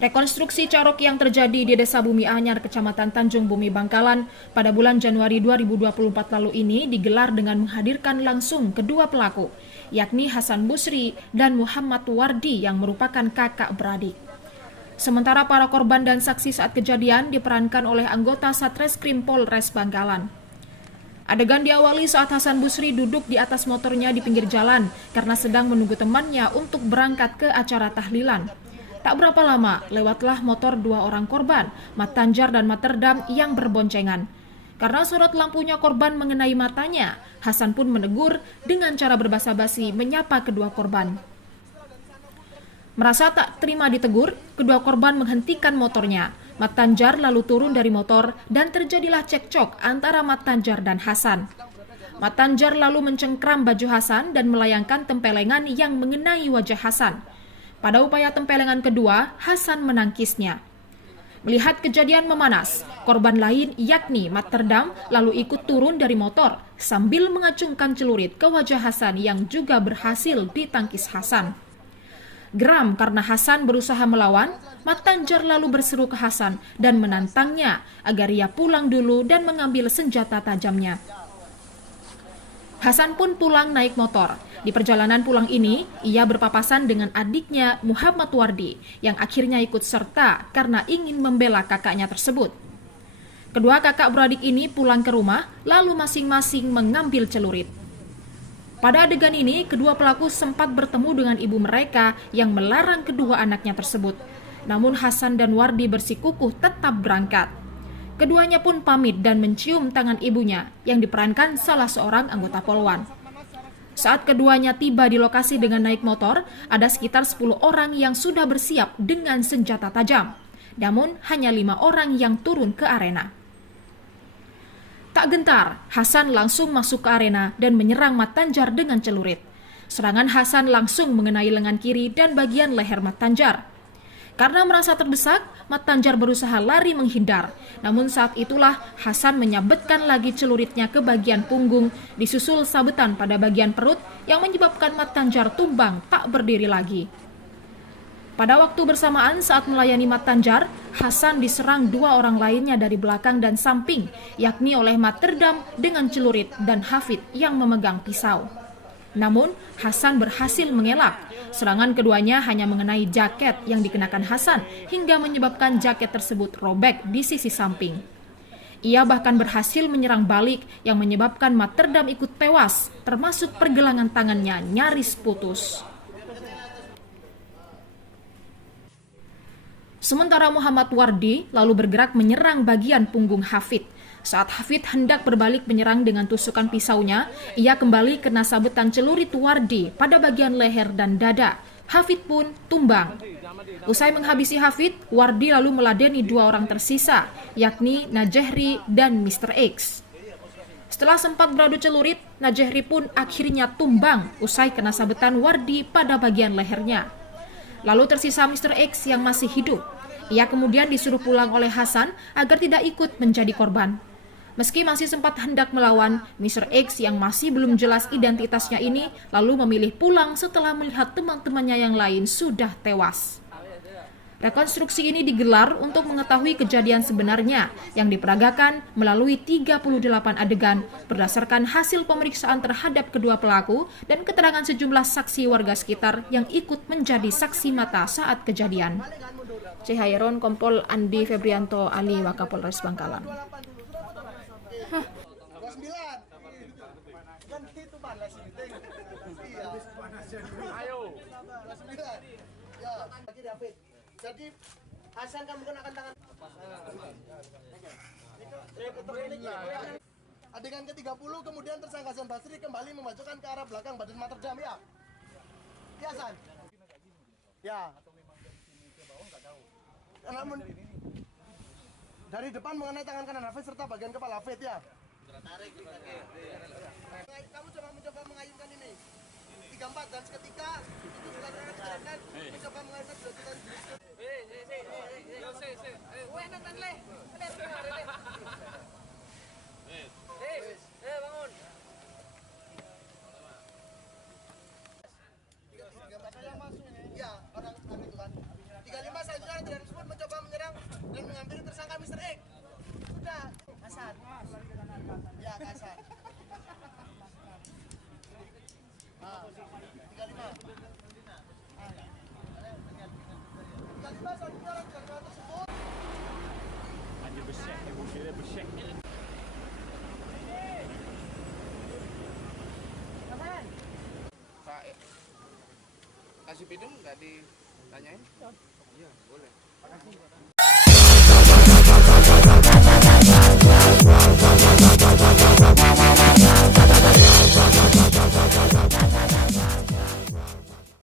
Rekonstruksi carok yang terjadi di Desa Bumi Anyar, Kecamatan Tanjung Bumi, Bangkalan pada bulan Januari 2024 lalu ini digelar dengan menghadirkan langsung kedua pelaku, yakni Hasan Busri dan Muhammad Wardi yang merupakan kakak beradik. Sementara para korban dan saksi saat kejadian diperankan oleh anggota Satreskrim Polres Bangkalan. Adegan diawali saat Hasan Busri duduk di atas motornya di pinggir jalan karena sedang menunggu temannya untuk berangkat ke acara tahlilan. Tak berapa lama, lewatlah motor dua orang korban, Mat Tanjar dan Mat Terdam yang berboncengan. Karena sorot lampunya korban mengenai matanya, Hasan pun menegur dengan cara berbasa-basi menyapa kedua korban. Merasa tak terima ditegur, kedua korban menghentikan motornya. Mat Tanjar lalu turun dari motor dan terjadilah cekcok antara Mat Tanjar dan Hasan. Mat Tanjar lalu mencengkram baju Hasan dan melayangkan tempelengan yang mengenai wajah Hasan. Pada upaya tempelengan kedua, Hasan menangkisnya. Melihat kejadian memanas, korban lain yakni Mat Terdam lalu ikut turun dari motor sambil mengacungkan celurit ke wajah Hasan yang juga berhasil ditangkis Hasan. Geram karena Hasan berusaha melawan, Mat Tanjar lalu berseru ke Hasan dan menantangnya agar ia pulang dulu dan mengambil senjata tajamnya. Hasan pun pulang naik motor. Di perjalanan pulang ini, ia berpapasan dengan adiknya Muhammad Wardi yang akhirnya ikut serta karena ingin membela kakaknya tersebut. Kedua kakak beradik ini pulang ke rumah, lalu masing-masing mengambil celurit. Pada adegan ini, kedua pelaku sempat bertemu dengan ibu mereka yang melarang kedua anaknya tersebut. Namun Hasan dan Wardi bersikukuh tetap berangkat. Keduanya pun pamit dan mencium tangan ibunya yang diperankan salah seorang anggota Polwan. Saat keduanya tiba di lokasi dengan naik motor, ada sekitar 10 orang yang sudah bersiap dengan senjata tajam. Namun hanya 5 orang yang turun ke arena. Tak gentar, Hasan langsung masuk ke arena dan menyerang Mat Tanjar dengan celurit. Serangan Hasan langsung mengenai lengan kiri dan bagian leher Mat Tanjar. Karena merasa terdesak, Mat Tanjar berusaha lari menghindar. Namun saat itulah Hasan menyabetkan lagi celuritnya ke bagian punggung, disusul sabetan pada bagian perut yang menyebabkan Mat Tanjar tumbang tak berdiri lagi. Pada waktu bersamaan saat melayani Mat Tanjar, Hasan diserang dua orang lainnya dari belakang dan samping, yakni oleh Mat Terdam dengan celurit dan Hafid yang memegang pisau. Namun, Hasan berhasil mengelak. Serangan keduanya hanya mengenai jaket yang dikenakan Hasan hingga menyebabkan jaket tersebut robek di sisi samping. Ia bahkan berhasil menyerang balik yang menyebabkan Mat Terdam ikut tewas, termasuk pergelangan tangannya nyaris putus. Sementara Muhammad Wardi lalu bergerak menyerang bagian punggung Hafid. Saat Hafid hendak berbalik menyerang dengan tusukan pisaunya, ia kembali kena sabetan celurit Wardi pada bagian leher dan dada. Hafid pun tumbang. Usai menghabisi Hafid, Wardi lalu meladeni dua orang tersisa, yakni Najehri dan Mr. X. Setelah sempat beradu celurit, Najehri pun akhirnya tumbang usai kena sabetan Wardi pada bagian lehernya. Lalu tersisa Mr. X yang masih hidup. Ia kemudian disuruh pulang oleh Hasan agar tidak ikut menjadi korban. Meski masih sempat hendak melawan, Mr. X yang masih belum jelas identitasnya ini lalu memilih pulang setelah melihat teman-temannya yang lain sudah tewas. Rekonstruksi ini digelar untuk mengetahui kejadian sebenarnya yang diperagakan melalui 38 adegan berdasarkan hasil pemeriksaan terhadap kedua pelaku dan keterangan sejumlah saksi warga sekitar yang ikut menjadi saksi mata saat kejadian. Cihairon Kompol Andi Febrianto Ali Wakapolres Bangkalan. Jadi Hasan kan menggunakan tangan. Adegan ke-30 kemudian tersangka Hasan Basri kembali memajukan ke arah belakang badan Mat Terdam ya. Ya Hasan. Ya. Namun dari depan mengenai tangan kanan Hafid serta bagian kepala Hafid ya. Tarik. Kamu mencoba mengayunkan ini. 34 dan seketika itu sekarang dijalankan mencoba mengayunkan sudah bangun. 35 selanjutnya dengan Si Pidum nggak ditanyain? Iya, boleh.